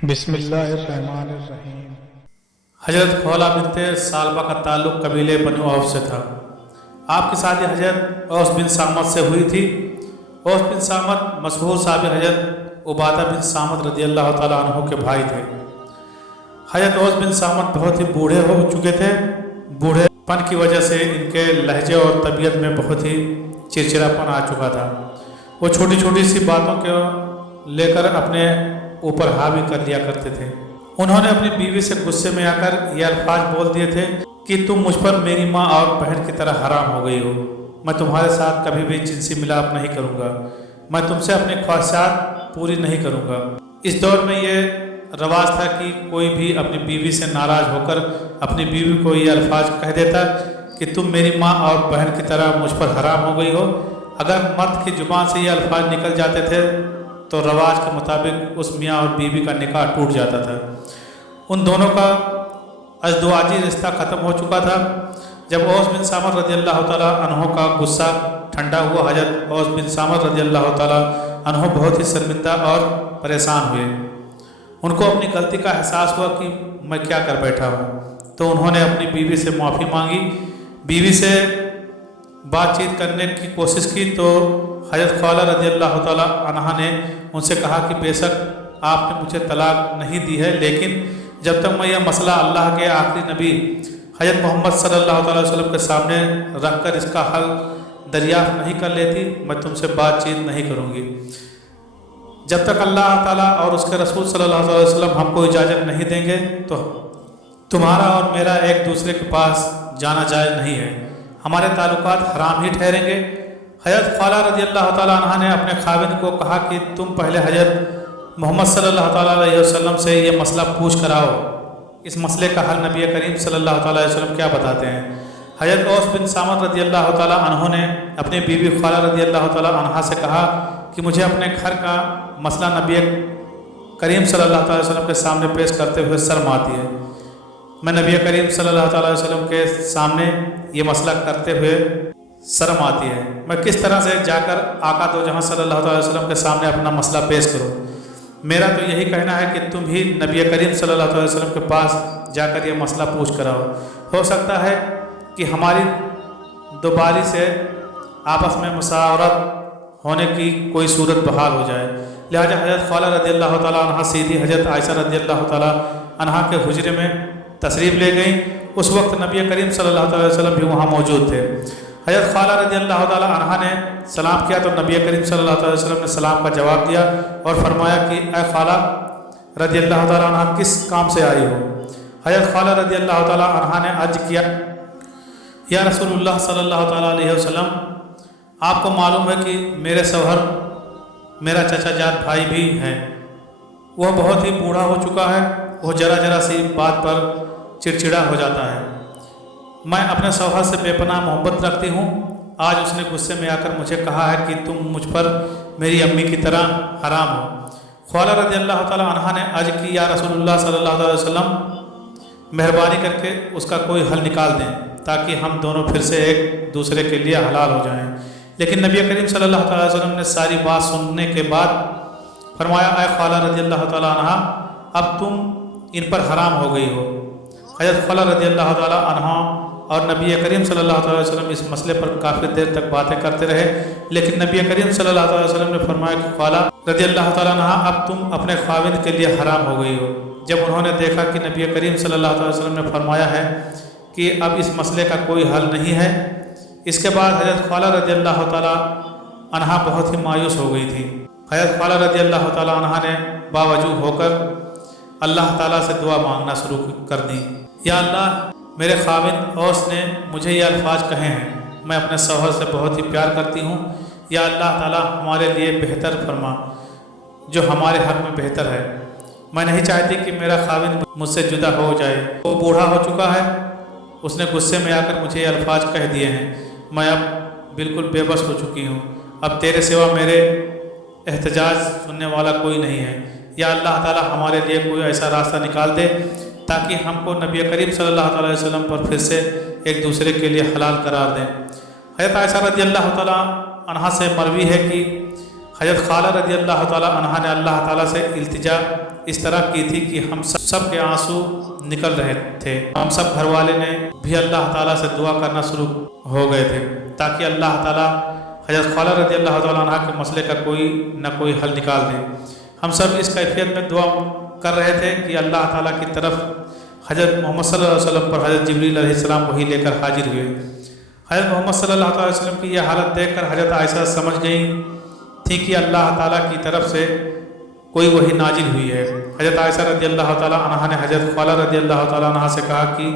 बिस्मिल्लाहिर्रहमानिर्रहीम। हजरत खौला बिनते सालबा का ताल्लुक़ कबीले बनु औफ से था। आपकी शादी हजरत औस बिन सामत से हुई थी। औस बिन सामत मशहूर साहब हजरत उबादा बिन सामत रज़ी अल्लाह ताला अन्हु के भाई थे। हजरत औस बिन सामत बहुत ही बूढ़े हो चुके थे। बूढ़ेपन की वजह से इनके लहजे और तबीयत में बहुत ही चिड़चिड़ापन आ चुका था। वो छोटी छोटी सी बातों को लेकर अपने ऊपर हावी कर लिया करते थे। उन्होंने अपनी बीवी से गुस्से में आकर ये अल्फाज बोल दिए थे कि तुम मुझ पर मेरी माँ और बहन की तरह हराम हो गई हो। मैं तुम्हारे साथ कभी भी जिनसी मिलाप नहीं करूँगा। मैं तुमसे अपनी ख्वाहिशात पूरी नहीं करूँगा। इस दौर में ये रवाज था कि कोई भी अपनी बीवी से नाराज़ होकर अपनी बीवी को ये अल्फाज कह देता कि तुम मेरी माँ और बहन की तरह मुझ पर हराम हो गई हो। अगर मर्द की ज़ुबान से ये अल्फाज निकल जाते थे तो रवाज के मुताबिक उस मियाँ और बीवी का निकाह टूट जाता था। उन दोनों का अज़दवाजी रिश्ता ख़त्म हो चुका था। जब औस बिन सामत रज़ी अल्लाह ताला अन्हु का गुस्सा ठंडा हुआ, हजरत औस बिन सामत रज़ी अल्लाह ताला अन्हु बहुत ही शर्मिंदा और परेशान हुए। उनको अपनी गलती का एहसास हुआ कि मैं क्या कर बैठा हूँ। तो उन्होंने अपनी बीवी से माफ़ी मांगी। बीवी से बातचीत करने की कोशिश की तो हजरत खौला रज़ी अल्लाह ताला अन्हा ने उनसे कहा कि बेशक आपने मुझे तलाक नहीं दी है, लेकिन जब तक मैं यह मसला अल्लाह के आखिरी नबी हजरत मोहम्मद सल्लल्लाहु अलैहि वसल्लम के सामने रख कर इसका हल दरियाफ्त नहीं कर लेती, मैं तुमसे बातचीत नहीं करूँगी। जब तक अल्लाह ताला और उसके रसूल सल्लल्लाहु अलैहि वसल्लम हमको इजाज़त नहीं देंगे तो तुम्हारा और मेरा एक दूसरे के पास जाना जायज़ नहीं है। हमारे ताल्लुकात हराम ही ठहरेंगे। हजरत खौला रज़ी अल्लाह ताला अन्हा ने अपने खाविंद को कहा कि तुम पहले हजरत मोहम्मद सल्लल्लाहु अलैहि वसल्लम से ये मसला पूछ कर आओ। इस मसले का हल नबी करीम सल्लल्लाहु अलैहि वसल्लम क्या बताते हैं। हजरत औस बिन सामत रज़ी अल्लाह ताला अन्हु ने अपनी बीवी खौला रज़ी अल्लाह ताला अन्हा से कहा कि मुझे अपने घर का मसला नबी करीम सल्लल्लाहु अलैहि वसल्लम के सामने पेश करते हुए शर्म आती है। मैं नबी करीम सल्लल्लाहु अलैहि वसल्लम के सामने ये मसला करते हुए शर्म आती है। मैं किस तरह से जाकर आका दो जहाँ सल्लल्लाहु अलैहि वसल्लम के सामने अपना मसला पेश करूँ। मेरा तो यही कहना है कि तुम ही नबी करीम सल्लल्लाहु अलैहि वसल्लम के पास जाकर ये मसला पूछ कर आओ। हो सकता है कि हमारी दोबारी से आपस में मुशावरत होने की कोई सूरत बहाल हो जाए। लिहाजा हजरत खौला रज़ी अल्लाह ताला अन्हा सीधी हजरत आयशा रज़ी अल्लाह ताला अन्हा के हुजरे में तशरीफ़ ले गई। उस वक्त नबी करीम सल्लल्लाहु अलैहि वसल्लम भी वहाँ मौजूद थे। हजरत खौला रज़ी अल्लाह ताला अन्हा ने सलाम किया तो नबी करीम सल्लल्लाहु अलैहि वसल्लम ने सलाम का जवाब दिया और फरमाया कि ए खौला रज़ी अल्लाह ताला अन्हा किस काम से आई हो। हजरत खौला रज़ी अल्लाह ताला अन्हा ने अर्ज किया, या रसूलुल्लाह सल्लल्लाहु ताला अलैहि वसल्लम, आपको मालूम है कि मेरे शौहर मेरा चचा जात भाई भी हैं। वह बहुत ही बूढ़ा हो चुका है। वह जरा जरा सी बात पर चिड़चिड़ा हो जाता है। मैं अपने शौहर से बेपनाह मोहब्बत रखती हूँ। आज उसने गुस्से में आकर मुझे कहा है कि तुम मुझ पर मेरी अम्मी की तरह हराम हो। खौला रज़ी अल्लाह ताला अन्हा ने अर्ज की, या रसूलुल्लाह सल्लल्लाहु अलैहि वसल्लम, मेहरबानी करके उसका कोई हल निकाल दें ताकि हम दोनों फिर से एक दूसरे के लिए हलाल हो जाएं। लेकिन नबी करीम सल्लल्लाहु अलैहि वसल्लम ने सारी बात सुनने के बाद फरमाया, ऐ खौला रज़ी अल्लाह ताला अन्हा, अब तुम इन पर हराम हो गई हो। हजरत खौला रज़ी अल्लाह ताला अन्हा और नबी करीम सल्लल्लाहु अलैहि वसल्लम इस मसले पर काफ़ी देर तक बातें करते रहे। लेकिन नबी करीम सल्लल्लाहु अलैहि वसल्लम ने फरमाया कि खौला रज़ी अल्लाह ताला अन्हा, अब तुम अपने खाविंद के लिए हराम हो गई हो। जब उन्होंने देखा कि नबी करीम सल्लल्लाहु अलैहि वसल्लम ने फरमाया है कि अब इस मसले का कोई हल नहीं है, इसके बाद हजरत खौला रज़ी अल्लाह ताला अन्हा बहुत ही मायूस हो गई थी। हजरत खौला रज़ी अल्लाह ताला अन्हा ने बावजूद होकर अल्लाह ताला से दुआ मांगना शुरू कर दी। या अल्लाह, मेरे खाविंद औस ने मुझे ये अल्फाज कहे हैं, मैं अपने शौहर से बहुत ही प्यार करती हूँ। या अल्लाह ताला हमारे लिए बेहतर फरमा जो हमारे हक़ में बेहतर है। मैं नहीं चाहती कि मेरा खाविंद मुझसे जुदा हो जाए। वो बूढ़ा हो चुका है। उसने गुस्से में आकर मुझे ये अल्फाज कह दिए हैं। मैं अब बिल्कुल बेबस हो चुकी हूँ। अब तेरे सिवा मेरे एहतजाज सुनने वाला कोई नहीं है। या अल्लाह ताला हमारे लिए कोई ऐसा रास्ता निकाल दे ताकि हमको नबी करीम सल्लल्लाहु अलैहि वसल्लम पर फिर से एक दूसरे के लिए हलाल करार दें। हज़रत आयशा रज़ी अल्लाह ताला अन्हा से मरवी है कि حضرت خالہ رضی اللہ تعالیٰ عنہا نے اللہ تعالیٰ سے التجا اس طرح کی تھی کہ ہم سب کے آنسو نکل رہے تھے. ہم سب گھر والے نے بھی اللہ تعالیٰ سے دعا کرنا شروع ہو گئے تھے تاکہ اللہ تعالیٰ حضرت خالہ رضی اللہ تعالیٰ عنہ کے مسئلے کا کوئی نہ کوئی حل نکال دیں. ہم سب اس کیفیت میں دعا کر رہے تھے کہ اللہ تعالیٰ کی طرف حضرت محمد صلی اللہ علیہ وسلم پر حضرت جبریل علیہ السلام وحی لے کر حاضر ہوئے. حضرت محمد صلی اللہ علیہ وسلم کی یہ حالت دیکھ کر حضرت عائشہ سمجھ گئیں تھی کہ اللہ تعالیٰ کی طرف سے کوئی وحی نازل ہوئی ہے. حضرت عائشہ رضی اللہ تعالیٰ عنہ نے حضرت خالہ رضی اللہ تعالیٰ عنہ سے کہا کہ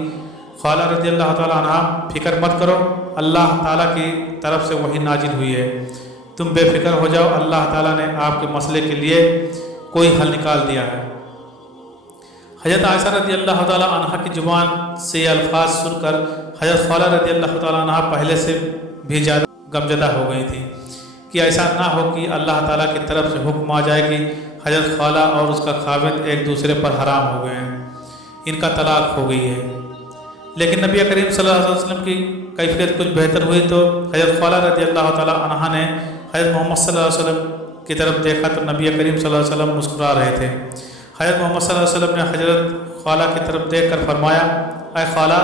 خالہ رضی اللہ تعالیٰ عنہ فکر مت کرو، اللہ تعالیٰ کی طرف سے وحی نازل ہوئی ہے، تم بے فکر ہو جاؤ، اللہ تعالیٰ نے آپ کے مسئلے کے لیے کوئی حل نکال دیا ہے. حضرت عائشہ رضی اللہ تعالیٰ عنہ کی زبان سے یہ الفاظ سن کر حضرت خالہ رضی اللہ تعالیٰ عنہ پہلے سے بھی زیادہ غمزدہ ہو گئی تھی کہ ایسا نہ ہو کہ اللہ تعالیٰ کی طرف سے حکم آ جائے کہ حضرت خالہ اور اس کا خاوند ایک دوسرے پر حرام ہو گئے ہیں، ان کا طلاق ہو گئی ہے. لیکن نبی کریم صلی اللہ علیہ وسلم کی کیفیت کچھ بہتر ہوئی تو حضرت خالہ رضی اللہ تعالیٰ عنہ نے حضرت محمد صلی اللہ علیہ وسلم کی طرف دیکھا تو نبی کریم صلی اللہ علیہ وسلم مسکرا رہے تھے. حضرت محمد صلی اللہ علیہ وسلم نے حضرت خالہ کی طرف دیکھ کر فرمایا، اے خالہ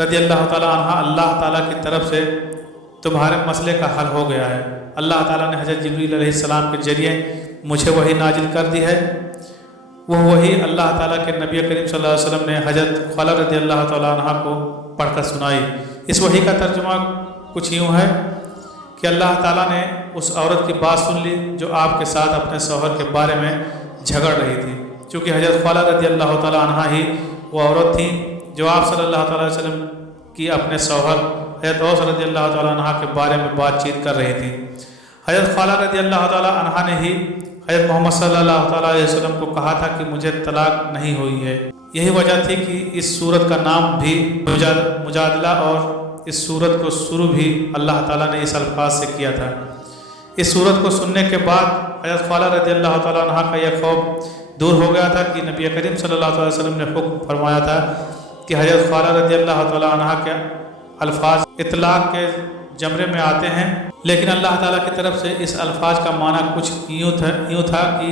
رضی اللہ تعالیٰ عنہ، اللہ تعالیٰ کی طرف سے تمہارے مسئلے کا حل ہو گیا ہے. اللہ تعالیٰ نے حضرت جبریل علیہ السلام کے ذریعے مجھے وحی نازل کر دی ہے. وہ وحی اللہ تعالیٰ کے نبی کریم صلی اللہ علیہ وسلم نے حضرت خالہ رضی اللہ تعالیٰ عنہ کو پڑھ کر سنائی. اس وحی کا ترجمہ کچھ یوں ہے کہ اللہ تعالیٰ نے اس عورت کی بات سن لی جو آپ کے ساتھ اپنے شوہر کے بارے میں جھگڑ رہی تھی. چونکہ حضرت خالہ رضی اللہ تعالیٰ عنہ ہی وہ عورت تھی جو آپ صلی اللہ تعالیٰ علیہ وسلم کی اپنے شوہر حضرت اوس رضی اللہ تعالیٰ عنہ کے بارے میں بات چیت کر رہی تھی. حضرت خالہ رضی اللہ تعالیٰ عنہ نے ہی حضرت محمد صلی اللہ تعالیٰ علیہ وسلم کو کہا تھا کہ مجھے طلاق نہیں ہوئی ہے. یہی وجہ تھی کہ اس سورت کا نام بھی مجادلہ اور اس سورت کو شروع بھی اللہ تعالیٰ نے اس الفاظ سے کیا تھا. اس سورت کو سننے کے بعد حضرت خالہ رضی اللہ تعالیٰ عنہ کا یہ خوف دور ہو گیا تھا کہ نبی کریم صلی اللہ علیہ وسلم نے حکم فرمایا تھا کہ حضرت خالہ رضی اللہ تعالیٰ عنہ کے الفاظ اطلاق کے زمرے میں آتے ہیں، لیکن اللہ تعالیٰ کی طرف سے اس الفاظ کا معنی کچھ یوں تھا کہ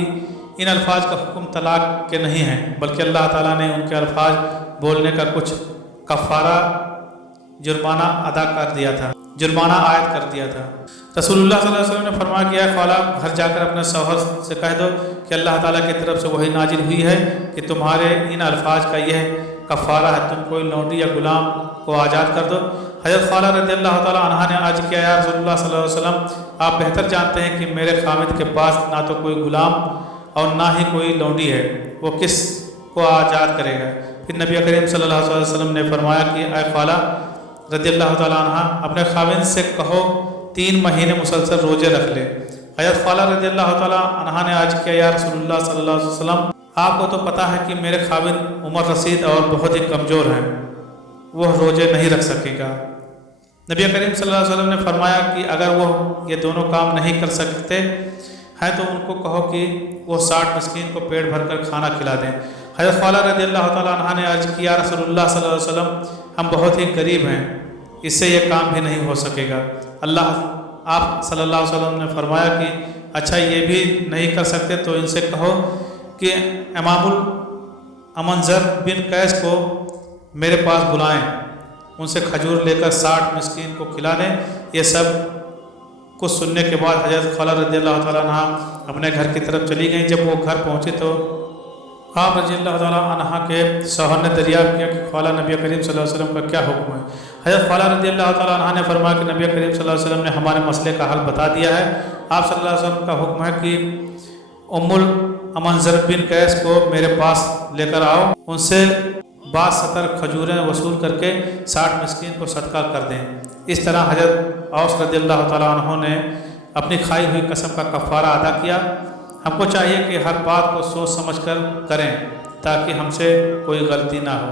ان الفاظ کا حکم طلاق کے نہیں ہیں، بلکہ اللہ تعالیٰ نے ان کے الفاظ بولنے کا کچھ کفارہ جرمانہ جرمانہ عائد کر دیا تھا. رسول اللہ صلی اللہ علیہ وسلم نے فرمایا کہ اے خالہ، گھر جا کر اپنے شوہر سے کہہ دو کہ اللہ تعالیٰ کی طرف سے وحی نازل ہوئی ہے کہ تمہارے ان الفاظ کا یہ کفارہ ہے، تم کوئی لونڈی یا غلام کو آزاد کر دو. حضرت خالہ رضی اللہ تعالیٰ عنہ نے عرض کیا، یا رسول اللہ صلی اللہ علیہ وسلم، آپ بہتر جانتے ہیں کہ میرے خاوند کے پاس نہ تو کوئی غلام اور نہ ہی کوئی لونڈی ہے، وہ کس کو آزاد کرے گا؟ پھر نبی کریم صلی اللہ علیہ وسلم نے فرمایا کہ اے خالہ رضی اللہ تعالیٰ عنہ، اپنے خاوند سے کہو 3 مہینے مسلسل روزے رکھ لے. حضرت خالہ رضی اللہ تعالیٰ عنہ نے عرض کیا، یا رسول اللہ صلی اللہ علیہ وسلم، آپ کو تو پتہ ہے کہ میرے خاوند عمر رسید اور بہت ہی کمزور ہیں، وہ روزے نہیں رکھ سکے گا. نبی کریم صلی اللہ علیہ وسلم نے فرمایا کہ اگر وہ یہ دونوں کام نہیں کر سکتے ہیں تو ان کو کہو کہ وہ 60 مسکین کو پیٹ بھر کر کھانا کھلا دیں. حضرت خالہ رضی اللہ تعالیٰ عنہ نے عرض کیا، رسول اللہ صلی اللہ علیہ وسلم، ہم بہت ہی غریب ہیں، اس سے یہ کام بھی نہیں ہو سکے گا. آپ صلی اللہ علیہ وسلم نے فرمایا کہ اچھا یہ بھی نہیں کر سکتے تو ان سے کہو کہ امام المنذر بن قیس کو میرے پاس بلائیں، ان سے کھجور لے کر 60 مسکین کو کھلا دیں. یہ سب کچھ سننے کے بعد حضرت خالہ رضی اللہ تعالیٰ عنہ اپنے گھر کی طرف چلی گئیں. جب وہ گھر پہنچی تو آپ رضی اللہ تعالیٰ عنہ کے شوہر نے دریافت کیا کہ خالہ، نبی کریم صلی اللہ علیہ وسلم کا کیا حکم ہے؟ حضرت خالہ رضی اللہ تعالیٰ عنہ نے فرمایا کہ نبی کریم صلی اللہ علیہ وسلم نے ہمارے مسئلے کا حل بتا دیا ہے. آپ صلی اللہ علیہ وسلم کا حکم ہے کہ ام المنذر بن قیس کو میرے پاس لے کر آؤ، ان سے 62 کھجوریں وصول کر کے 60 مسکین کو صدقہ کر دیں. اس طرح حضرت اوس رضی اللہ تعالیٰ عنہ نے اپنی کھائی ہوئی قسم کا کفارہ ادا کیا. ہم کو چاہیے کہ ہر بات کو سوچ سمجھ کر کریں تاکہ ہم سے کوئی غلطی نہ ہو.